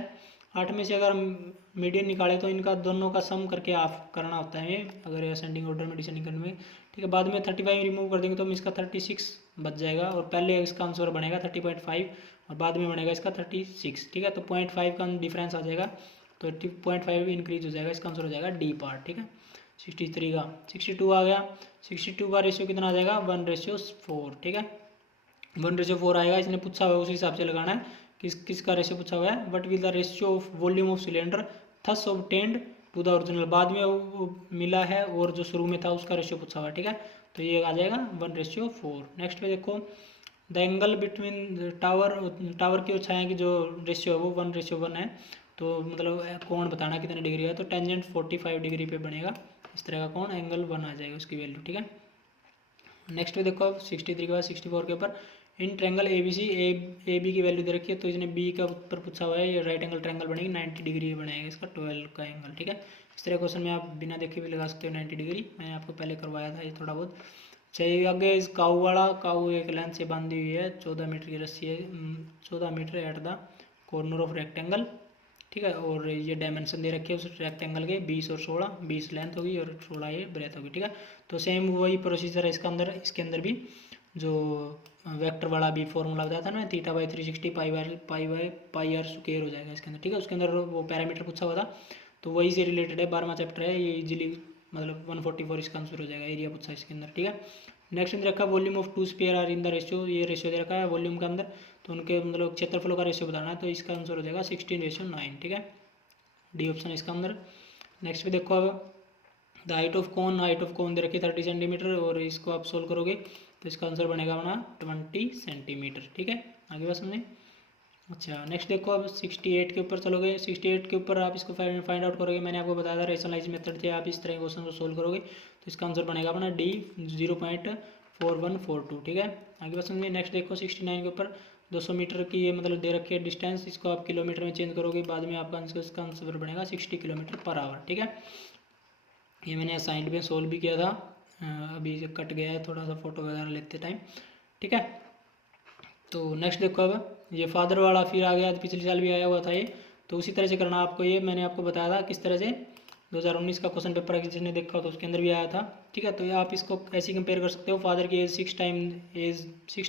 8 में से अगर मीडियन निकाले तो इनका दोनों का सम करके ऑफ करना होता है अगर असेंडिंग ऑर्डर में डिसेंडिंग करने में, ठीक है। बाद में 35 रिमूव कर देंगे तो इसका 36 बच जाएगा, और पहले इसका आंसर बनेगा 30.5 और बाद में बनेगा इसका 36, ठीक है। तो 0.5 का डिफरेंस आ जाएगा, तो 0.5 इंक्रीज हो जाएगा, इसका आंसर हो जाएगा डी पार्ट, ठीक है। 63 का 62 आ गया, 62 का रेशियो कितना आ जाएगा 1:4, ठीक है। 1:4 आएगा, इसने पूछा हुआ है उस हिसाब से लगाना है। किसका रेशियो पूछा हुआ है, what will the ratio of volume of cylinder thus obtained to the original, बाद में वो मिला है और जो शुरू में था उसका रेशियो पूछा हुआ है, ठीक है। तो ये आ जाएगा 1:4। नेक्स्ट पे देखो द एंगल बिटवीन टावर की और छाया की जो रेशियो है वो 1:1 है। तो मतलब कोण बताना कितने डिग्री है, तो टेंजेंट 45 डिग्री पे बनेगा इस तरह का कोण, एंगल 1 आ जाएगा उसकी वैल्यू, ठीक है। नेक्स्ट पे देखो अब 63 के बाद 64 के ऊपर in triangle A B C, A B की वैल्यू दे रखी है, तो इसने बी का ऊपर पूछा हुआ है, ये राइट एंगल ट्रैंगल बनेगी 90 डिग्री बनाएगा इसका 12 का एंगल, ठीक है। इस तरह क्वेश्चन में आप बिना देखे भी लगा सकते हो 90 डिग्री, मैंने आपको पहले करवाया था ये थोड़ा बहुत। चाहिए आगे इस काऊ वाला, काऊ एक लेंथ से बांधी हुई है, 14 मीटर की रस्सी है, 14 metre at the corner of rectangle, ठीक है। और ये डायमेंशन दे रखे है उस रेक्टेंगल के 20 और 16, 20 लेंथ होगी और 16 ये ब्रेथ होगी, ठीक है। तो सेम वही प्रोसीजर है इसका अंदर, इसके अंदर भी जो वेक्टर वाला भी फॉर्मूला बताया था ना, θ/360 पाई आर स्क्वायर हो जाएगा इसके अंदर, ठीक है। उसके अंदर वो पैरामीटर पूछा हुआ था, तो वही से रिलेटेड है, 12वां चैप्टर है ये, इजीली मतलब 144 इसका आंसर हो जाएगा, एरिया पूछा इसके अंदर, ठीक है। नेक्स्ट में रखा volume of 2 sphere are in the ratio, ये रेशियो दे रखा है वॉल्यूम के अंदर, तो उनके मतलब क्षेत्रफलों का रेशियो बताना है, तो इसका आंसर हो जाएगा 16:9, ठीक है। डी ऑप्शन इसका अंदर। नेक्स्ट पे देखो अब द हाइट ऑफ कोन दे रखी 30 सेंटीमीटर, और इसको आप सोल्व करोगे तो इसका आंसर बनेगा अपना 20 सेंटीमीटर, ठीक है। आगे बात समझे। अच्छा नेक्स्ट देखो अब 68 के ऊपर चलोगे, 68 के ऊपर आप इसको फाइंड आउट करोगे, मैंने आपको बताया था रेशनलाइज मेथड से आप इस तरह क्वेश्चन को सोल्व करोगे, तो इसका आंसर बनेगा अपना डी 0.4142, ठीक है। आगे बात समझिए। नेक्स्ट देखो 69 के ऊपर 200 मीटर की ये मतलब दे रखी है डिस्टेंस, इसको आप किलोमीटर में चेंज करोगे, बाद में आपका आंसर इसका आंसर बनेगा 60 किलोमीटर पर आवर, ठीक है। ये मैंने असाइंड में सोल्व भी किया था, अभी कट गया है थोड़ा सा फोटो वगैरह लेते टाइम, ठीक है। तो नेक्स्ट देखो अब ये फादर वाला फिर आ गया, पिछले साल भी आया हुआ था ये, तो उसी तरह से करना आपको, ये मैंने आपको बताया था किस तरह से 2019 का क्वेश्चन पेपर जिसने देखा तो उसके अंदर भी आया था, ठीक है। तो ये आप इसको ऐसे ही कंपेयर कर सकते हो, फादर की एज 6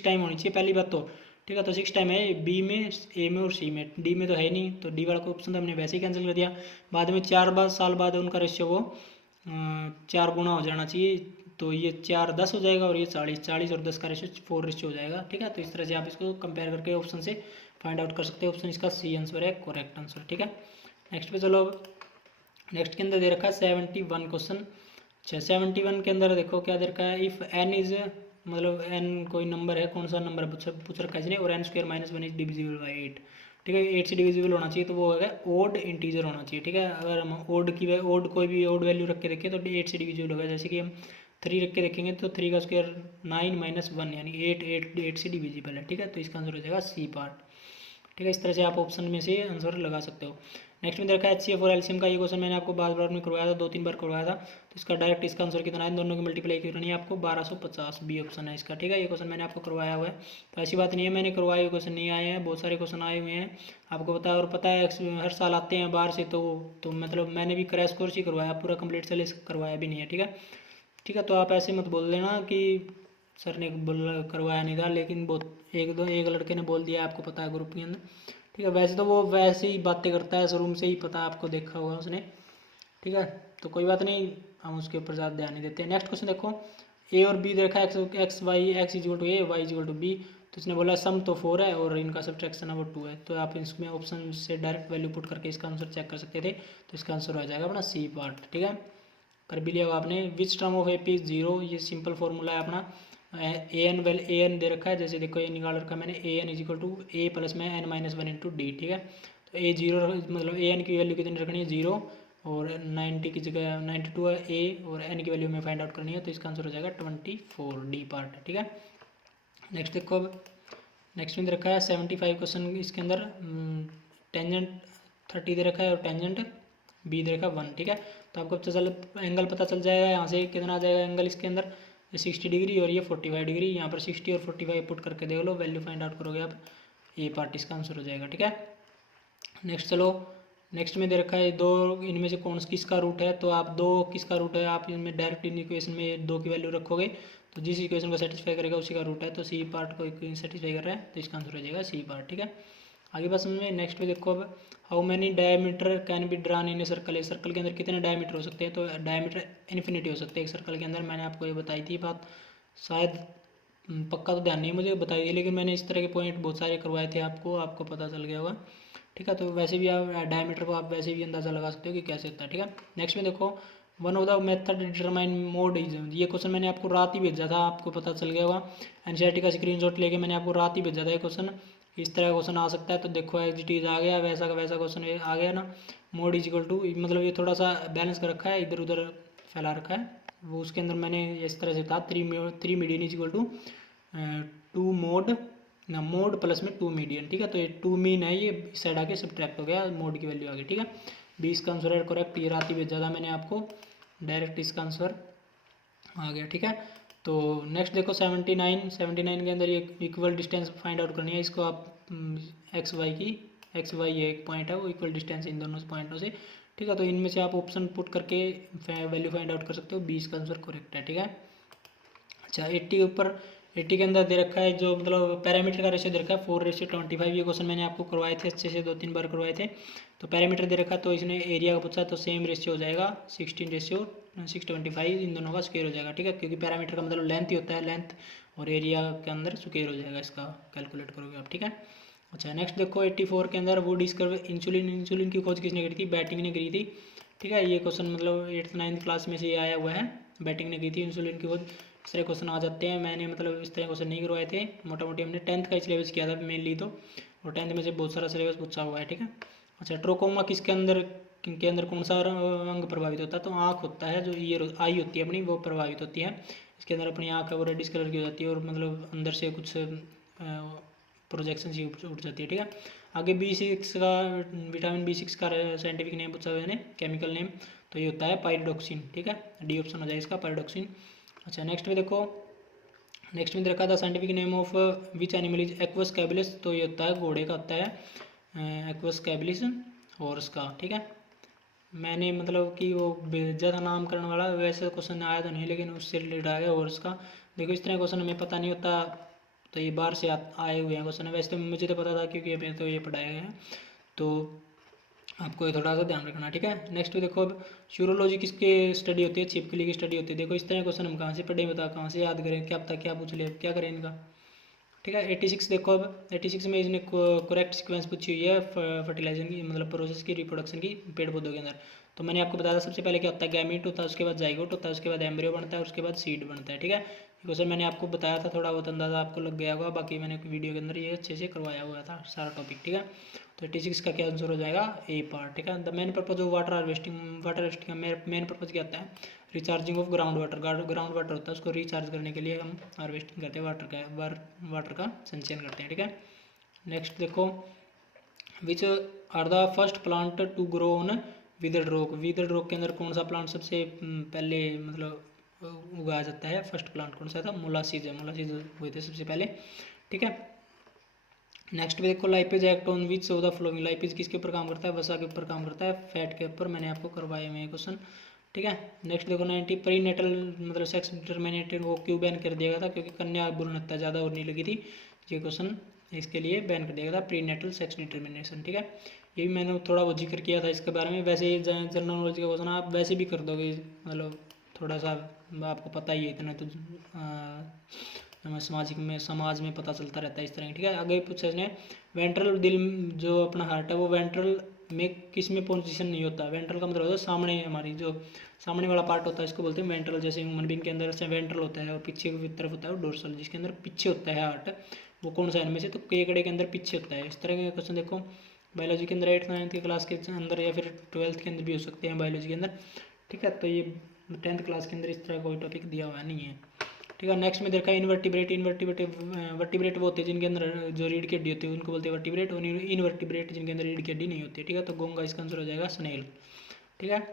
टाइम होनी चाहिए पहली बात तो, ठीक है। तो 6 टाइम है बी में, ए में और सी में, डी में तो है ही नहीं, तो डी वाला ऑप्शन तो हमने वैसे ही कैंसिल कर दिया। बाद में 4 साल बाद उनका रेशियो वो 4 गुना हो जाना चाहिए, तो ये 4 10 हो जाएगा, और ये 40 और 10 का रेशियो 4 रेशियो हो जाएगा, ठीक है। तो इस तरह से आप इसको कंपेयर करके ऑप्शन से फाइंड आउट कर सकते हैं, ऑप्शन इसका सी आंसर है करेक्ट आंसर, ठीक है। नेक्स्ट पे चलो, नेक्स्ट के अंदर दे रखा है 71 क्वेश्चन। अच्छा 71 के अंदर देखो क्या दे रखा है, इफ़ एन इज मतलब एन कोई नंबर है, कौन सा नंबर पूछ रखा है इसने, और n² - 1 इज डिविजिबल बाई 8, ठीक है। 8 से डिविजिबल होना चाहिए, तो वो होगा ओड इंटीजर होना चाहिए, ठीक है। अगर हम ओड कोई भी ओड वैल्यू रख के देखें तो 8 से डिविजिबल होगा, जैसे कि हम 3 रख के देखेंगे तो 3 का स्क्वायर 9 - 1 यानी 8 से डिविजिबल है, ठीक है। तो इसका आंसर हो जाएगा सी पार्ट, ठीक है। इस तरह से आप ऑप्शन में से आंसर लगा सकते हो। नेक्स्ट में देखा है HCF और LCM का, ये क्वेश्चन मैंने आपको बार बार में करवाया था, 2-3 बार करवाया था। तो इसका डायरेक्ट इसका आंसर कितना है, दोनों की मल्टीप्लाई करनी है आपको, 1250 बी ऑप्शन है इसका। ठीक है, ये क्वेश्चन मैंने आपको करवाया हुआ है, तो ऐसी बात नहीं है मैंने करवाए हुए क्वेश्चन नहीं आए हैं, बहुत सारे क्वेश्चन आए हुए हैं आपको पता है। और पता है हर साल आते हैं बाहर से, तो मतलब मैंने भी क्रैश कोर्स ही करवाया, पूरा कंप्लीट सिलेबस करवाया भी नहीं है। ठीक है, ठीक है। तो आप ऐसे मत बोल देना कि सर ने बोल करवाया नहीं था, लेकिन बहुत एक लड़के ने बोल दिया, आपको पता है ग्रुप के अंदर। ठीक है, वैसे तो वो वैसे ही बातें करता है, शोरूम से ही पता है, आपको देखा होगा उसने। ठीक है, तो कोई बात नहीं, हम उसके ऊपर ज़्यादा ध्यान नहीं देते। नेक्स्ट क्वेश्चन देखो, ए और बी देखा, X Y, X equal to A, Y equal to B. तो इसने बोला सम तो 4 है और इनका सब्ट्रैक्शन है वो 2 है। तो आप इसमें ऑप्शन से डायरेक्ट वैल्यू पुट करके इसका आंसर चेक कर सकते थे। तो इसका आंसर हो जाएगा अपना सी पार्ट। ठीक है, कर भी लिया होगा आपने। Which term of A P is 0, ये सिंपल फॉर्मूला है अपना। ए एन दे रखा है, जैसे देखो ए निकाल रखा है मैंने, A N is equal to A plus में एन माइनस 1 इंटू डी। ठीक है, तो ए 0 मतलब ए एन की वैल्यू कितनी रखनी है, 0, और 90 की जगह 92 है ए, और एन की वैल्यू में फाइंड आउट करनी है। तो इसका आंसर हो जाएगा 24 डी पार्ट। ठीक है, नेक्स्ट देखो अब, नेक्स्ट में दे रखा है 75 क्वेश्चन, इसके अंदर टेंजेंट 30 दे रखा है और टेंजेंट बी दे रखा है 1। ठीक है, तो आपको चल एंगल पता चल जाएगा, यहाँ से कितना आ जाएगा एंगल इसके अंदर, 60 डिग्री और ये 45 डिग्री। यहाँ पर 60 और 45 पुट करके देख लो, वैल्यू फाइंड आउट करोगे आप, ए पार्ट इसका आंसर हो जाएगा। ठीक है, नेक्स्ट चलो, नेक्स्ट में दे रखा है दो, इनमें से कौन किसका रूट है, तो आप दो किसका रूट है, आप इनमें डायरेक्ट इन इक्वेशन में दो की वैल्यू रखोगे, तो जिस इक्वेशन को सेटिस्फाई करेगा उसी का रूट है। तो सी पार्ट को सेटिस्फाई कर रहा है, तो इसका आंसर हो जाएगा सी पार्ट। ठीक है, आगे बात समझ में। नेक्स्ट में देखो अब, how many diameter can be drawn in a circle, है सर्कल के अंदर कितने डायमीटर हो सकते हैं, तो डायमीटर इन्फिनिटी हो सकते हैं एक सर्कल के अंदर। मैंने आपको ये बताई थी बात, शायद पक्का तो ध्यान नहीं मुझे बताई थी, लेकिन मैंने इस तरह के पॉइंट बहुत सारे करवाए थे आपको पता चल गया होगा। ठीक है, तो वैसे भी आप डायमीटर को आप वैसे भी अंदाज़ा लगा सकते हो कि कैसे होता है। ठीक है, नेक्स्ट में देखो, one of the method determine mode is, ये क्वेश्चन मैंने आपको रात ही भेजा था, आपको पता चल गया होगा। एनसीईआरटी का स्क्रीनशॉट लेके मैंने आपको रात ही भेजा था ये क्वेश्चन, इस तरह का क्वेश्चन आ सकता है। तो देखो एग्जिटीज आ गया, वैसा का वैसा क्वेश्चन आ गया ना। मोड इज इक्वल टू, मतलब ये थोड़ा सा बैलेंस कर रखा है, इधर उधर फैला रखा है, वो उसके अंदर मैंने इस तरह से था, three median is equal to 2 mode ना, मोड प्लस में 2 मीडियन। ठीक है, तो ये 2 मीन है, ये इस साइड आके सब्ट्रैक्ट हो गया, मोड की वैल्यू आ गई। ठीक है, 20 का आंसर है करेक्ट, ये रात ही भेजा था मैंने आपको, डायरेक्ट इसका आंसर आ गया। ठीक है, तो नेक्स्ट देखो 79 के अंदर ये इक्वल डिस्टेंस फाइंड आउट करनी है, इसको आप एक्स वाई ये एक पॉइंट है, वो इक्वल डिस्टेंस इन दोनों पॉइंटों से। ठीक है, तो इनमें से आप ऑप्शन पुट करके वैल्यू फाइंड आउट कर सकते हो, 20 का आंसर करेक्ट है। ठीक है, अच्छा 80 के ऊपर, 80 के अंदर दे रखा है जो मतलब पैरामीटर का रेशियो दे रखा है 4:25। ये क्वेश्चन मैंने आपको करवाए थे अच्छे से, 2-3 बार करवाए थे। तो पैरामीटर दे रखा है, तो इसने एरिया का पूछा, तो सेम रेशियो हो जाएगा 16:625, इन दोनों का स्क्वायर हो जाएगा। ठीक है, क्योंकि पैरामीटर का मतलब लेंथ ही होता है, लेंथ और एरिया के अंदर स्क्वायर हो जाएगा, इसका कैलकुलेट करोगे आप। ठीक है, अच्छा नेक्स्ट देखो 84 के अंदर, वो डिस्कवर इंसुलिन की खोज किसने करी थी, बैटिंग ने करी थी। ठीक है, ये क्वेश्चन मतलब 8th-9th क्लास में से ये आया हुआ है, बैटिंग ने की थी इंसुलिन की खोज। इस तरह क्वेश्चन आ जाते हैं, मैंने मतलब इस तरह क्वेश्चन नहीं करवाए थे, मोटा मोटी हमने 10th का सिलेबस किया था मेनली, तो और 10th में से बहुत सारा सिलेबस पूछा हुआ है। ठीक है, अच्छा ट्रोकोमा के अंदर कौन सा अंग प्रभावित होता है, तो आँख होता है, जो ये आई होती है अपनी, वो प्रभावित होती है। इसके अंदर अपनी आँख है वो रेडिश कलर की हो जाती है, और मतलब अंदर से कुछ प्रोजेक्शन सी उठ जाती है। ठीक है, आगे B6 का, विटामिन B6 का साइंटिफिक नेम पूछा हुआ है, केमिकल नेम, तो ये होता है पायरिडोक्सिन। ठीक है, डी ऑप्शन हो जाएगा इसका, पायरिडोक्सिन। अच्छा नेक्स्ट में देखो, नेक्स्ट में रखा था scientific name of which animal is Equus caballus, तो ये होता है घोड़े का होता है एक्वस कैबिलिस, हॉर्स का। ठीक है, मैंने मतलब कि वो ज़्यादा नामकरण वाला वैसे क्वेश्चन आया तो नहीं, लेकिन उससे रिलेटेड आ गया हॉर्स का। देखो इस तरह क्वेश्चन हमें पता नहीं होता, तो ये बाहर से आए हुए हैं क्वेश्चन, वैसे तो मुझे तो पता था क्योंकि हमें तो ये पढ़ाए गए हैं, तो आपको ये थोड़ा सा ध्यान रखना। ठीक है, नेक्स्ट देखो, अब यूरोलॉजी किसके स्टडी होती है, छिपकली की स्टडी होती है। देखो इस तरह क्वेश्चन हम कहाँ से पढ़े, बता कहाँ से याद करें, क्या पता क्या पूछ ले, क्या करें इनका। ठीक है, 86 देखो, अब 86 में इसने करेक्ट सीक्वेंस पूछी हुई है फर्टिलाइजर की, मतलब प्रोसेस की, रिप्रोडक्शन की पेड़ पौधों के अंदर। तो मैंने आपको बताया सबसे पहले क्या होता है, गैमीट होता है, उसके बाद जाइगोट होता है, उसके बाद एम्ब्रियो बनता है, उसके बाद सीड बनता है। ठीक है, क्वेश्चन मैंने आपको बताया था, थोड़ा बहुत अंदाजा आपको लग गया होगा, बाकी मैंने वीडियो के अंदर ये अच्छे से करवाया हुआ था सारा टॉपिक। ठीक है, तो 86 का क्या आंसर हो जाएगा, ए पार्ट। ठीक है, the main purpose of water harvesting, water harvesting का मेन पर्पज क्या होता है, recharging of ground water, ground water होता है, उसको रिचार्ज करने के लिए हम हार्वेस्टिंग करते हैं, वाटर का संचयन करते हैं। ठीक है, नेक्स्ट देखो, which are the first plant to grow on withered rock. Withered rock के अंदर कौन सा प्लांट सबसे पहले मतलब उगाया जाता है? फर्स्ट प्लांट कौन सा था? मोलासीज है, मोलासीज हुए थे सबसे पहले, ठीक है। नेक्स्ट पे देखो, lipase act on which of the following. Lipase किसके ऊपर काम करता है? वसा के ऊपर काम करता है, फैट के ऊपर। मैंने आपको करवाए हुए क्वेश्चन, ठीक है। नेक्स्ट देखो 90 प्री नेटल मतलब सेक्स डिटर्मिनेटेड वो क्यों बैन कर दिया गया था? क्योंकि कन्या भ्रूण हत्या ज़्यादा होने लगी थी। ये क्वेश्चन इसके लिए बैन कर दिया गया था, प्री नेटल सेक्स डिटर्मिनेशन, ठीक है। ये भी मैंने थोड़ा वो जिक्र किया था इसके बारे में। वैसे जनरल नॉलेज का क्वेश्चन आप वैसे भी कर दोगे, मतलब थोड़ा सा आपको पता ही है इतना तो हमें समाज में पता चलता रहता है इस तरह की, ठीक है। आगे पूछा इसने, वेंट्रल दिल जो अपना हार्ट है वो वेंट्रल में किस में पोजीशन नहीं होता? वेंट्रल का मतलब होता है सामने, हमारी जो सामने वाला पार्ट होता है इसको बोलते हैं वेंट्रल। जैसे ह्यूमन बींग के अंदर से वेंट्रल होता है और पीछे की तरफ होता है वो डोर्सल, जिसके अंदर पीछे होता है हार्ट। वो कौन सा इनमें से? तो केकड़े के अंदर पीछे होता है। इस तरह के क्वेश्चन देखो बायोलॉजी के अंदर 8th 9th की क्लास के अंदर या फिर 12th के अंदर भी हो सकते हैं बायोलॉजी के अंदर, ठीक है। तो ये 10th क्लास के अंदर इस तरह कोई टॉपिक दिया हुआ नहीं है, ठीक है। नेक्स्ट में देखा इनवर्टिब्रेट। वर्टिब्रेट वो होते हैं जिनके अंदर जो रीढ़ की हड्डी होती है उनको बोलते हैं वर्टिब्रेट, और इनवर्टिब्रेट जिनके अंदर रीढ़ की हड्डी नहीं होती है, ठीक है। तो गोंगा इसका आंसर हो जाएगा स्नेल, ठीक है।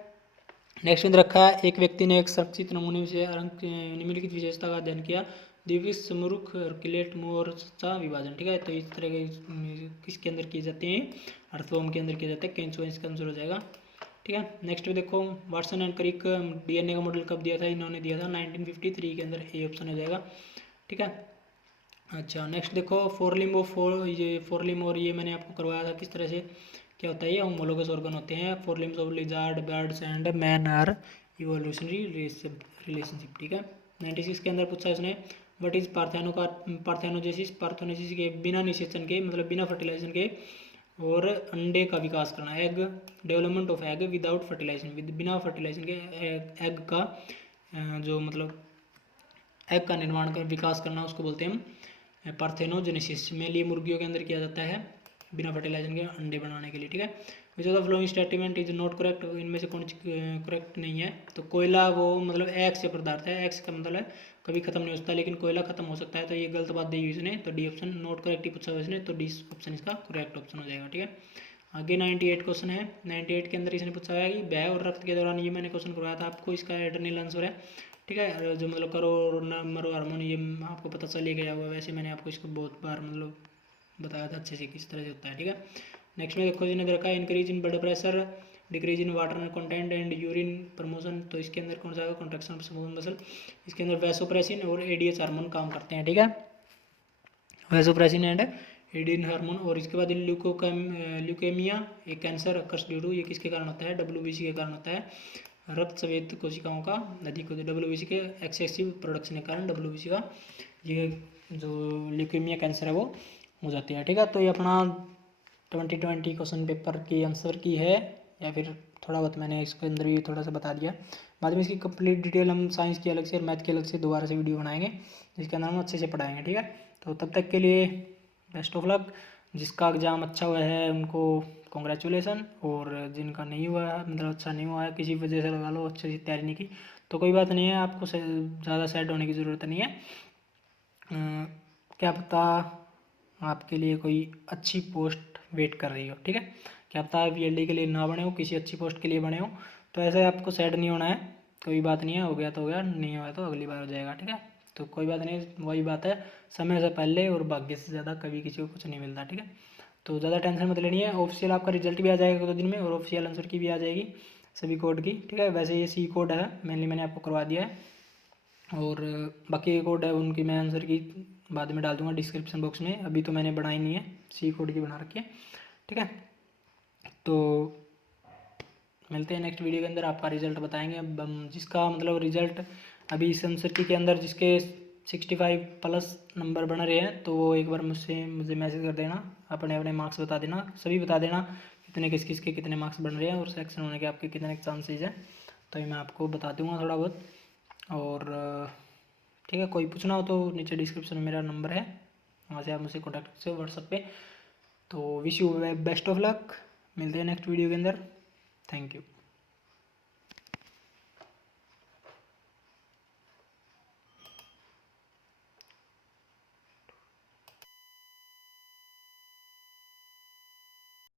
नेक्स्ट में रखा है, एक व्यक्ति ने एक संरक्षित नमूने से निम्नलिखित विशेषता का अध्ययन किया। द्विविष समरूप किलेट मोर्चा विभाजन, ठीक है। तो इस तरह के किसके अंदर किए जाते हैं? अर्थवॉर्म के अंदर किए जाते हैं। केंचुआ इसका आंसर हो जाएगा, ठीक है। नेक्स्ट में देखो, वाटसन एंड क्रिक डीएनए का मॉडल कब दिया था? इन्होंने दिया था 1953 के अंदर, ए ऑप्शन हो जाएगा, ठीक है। अच्छा नेक्स्ट देखो, ये फोरलिम और ये मैंने आपको करवाया था किस तरह से क्या होता है। ये होमोलोगस ऑर्गन होते हैं। Forelimbs of lizard, birds and man are evolutionary relationship, ठीक है। 96 के अंदर पूछा इसने, व्हाट इज पार्थेनोजेसिस। पार्थेनोजेसिस के बिना निषेचन के मतलब बिना फर्टिलाइजेशन के और अंडे का विकास करना, egg development of egg without fertilization, बिना फर्टिलाइजेशन के एग का जो मतलब एग का निर्माण कर विकास करना उसको बोलते हैं हम पार्थेनोजेनेसिस। मेनली मुर्गियों के अंदर किया जाता है बिना फर्टिलाइजेशन के अंडे बनाने के लिए, ठीक है। विच of the following statement is not correct. इनमें से कौन करेक्ट नहीं है? तो कोयला वो मतलब एक्स से पदार्थ है, एक्स का मतलब कभी खत्म नहीं हो सकता, लेकिन कोयला खत्म हो सकता है, तो ये गलत बात दी हुई इसने। तो डी ऑप्शन नॉट करेक्ट ही पूछा हुआ इसने, तो डी ऑप्शन इसका करेक्ट ऑप्शन हो जाएगा, ठीक है। आगे 98 क्वेश्चन है। 98 के अंदर इसने पूछा है कि भय और रक्त के दौरान, ये मैंने क्वेश्चन करवाया था आपको, इसका एड्रेनल आंसर है, ठीक है। जो मतलब करो मरो हार्मोन ये आपको पता चल ही गया होगा, वैसे मैंने आपको इसको बहुत बार मतलब बताया था अच्छे से किस तरह से होता है, ठीक है। नेक्स्ट में देखो जिन्हें देखा, increase in blood pressure, decrease in water content and urine promotion. तो इसके अंदर कौन सा आएगा? Contraction of smooth muscle. इसके अंदर वैसोप्रेसिन और एडीएच हार्मोन काम करते हैं, ठीक है। Vasopressin and Adin hormone. और इसके बाद ल्यूकेमिया, एक कैंसर अकर्स ड्यू टू, ये किसके कारण होता है? WBC के कारण होता है, रक्त स्वेद कोशिकाओं का अधिक होता है। WBC के एक्सेसिव प्रोडक्शन के कारण WBC का ये जो ल्यूकेमिया कैंसर है वो हो जाती है, ठीक है। तो ये अपना 2020 क्वेश्चन पेपर की आंसर की है, या फिर थोड़ा बहुत मैंने इसके अंदर भी थोड़ा सा बता दिया। बाद में इसकी कंप्लीट डिटेल हम साइंस की अलग से और मैथ की अलग से दोबारा से वीडियो बनाएंगे, जिसके अंदर हम अच्छे से पढ़ाएंगे, ठीक है। तो तब तक के लिए बेस्ट ऑफ लक। जिसका एग्ज़ाम अच्छा हुआ है उनको कॉन्ग्रेचुलेसन, और जिनका नहीं हुआ है मतलब अच्छा नहीं हुआ है किसी वजह से लगा लो, अच्छे से तैयारी नहीं की, तो कोई बात नहीं है, आपको ज़्यादा सैड होने की ज़रूरत नहीं है। क्या पता आपके लिए कोई अच्छी पोस्ट वेट कर रही हो, ठीक है। क्या पता आप PhD के लिए ना बने हो, किसी अच्छी पोस्ट के लिए बने हो, तो ऐसे आपको सैड नहीं होना है, कोई बात नहीं है, हो गया तो हो गया, नहीं हुआ तो अगली बार हो जाएगा, ठीक है। तो कोई बात नहीं, वही बात है, समय से पहले और भाग्य से ज़्यादा कभी किसी को कुछ नहीं मिलता, ठीक है। तो ज़्यादा टेंशन मत लेनी है, ऑफिशियल आपका रिजल्ट भी आ जाएगा 2 दिन में, और ऑफिशियल आंसर की भी आ जाएगी सभी कोड की, ठीक है। वैसे ये C कोड है, मेनली मैंने आपको करवा दिया है, और बाकी कोड है उनकी मैं आंसर की बाद में डाल दूंगा डिस्क्रिप्शन बॉक्स में, अभी तो मैंने बनाई नहीं है, C कोड की बना रखी है, ठीक है। तो मिलते हैं नेक्स्ट वीडियो के अंदर, आपका रिजल्ट बताएंगे। अब हम जिसका मतलब रिजल्ट अभी इस आंसर की के अंदर जिसके 65+ नंबर बन रहे हैं, तो वो एक बार मुझे मैसेज कर देना, अपने अपने मार्क्स बता देना, सभी बता देना कितने किस किस के कितने मार्क्स बन रहे हैं और सिलेक्शन होने के आपके कितने चांसेज हैं, तो ये मैं आपको बता दूंगा थोड़ा बहुत। और ठीक है, कोई पूछना हो तो नीचे डिस्क्रिप्शन में मेरा नंबर है, वहाँ से आप मुझसे कॉन्टैक्ट कर सकते हो व्हाट्सएप पे। तो wish you best of luck, मिलते हैं नेक्स्ट वीडियो के अंदर, थैंक यू।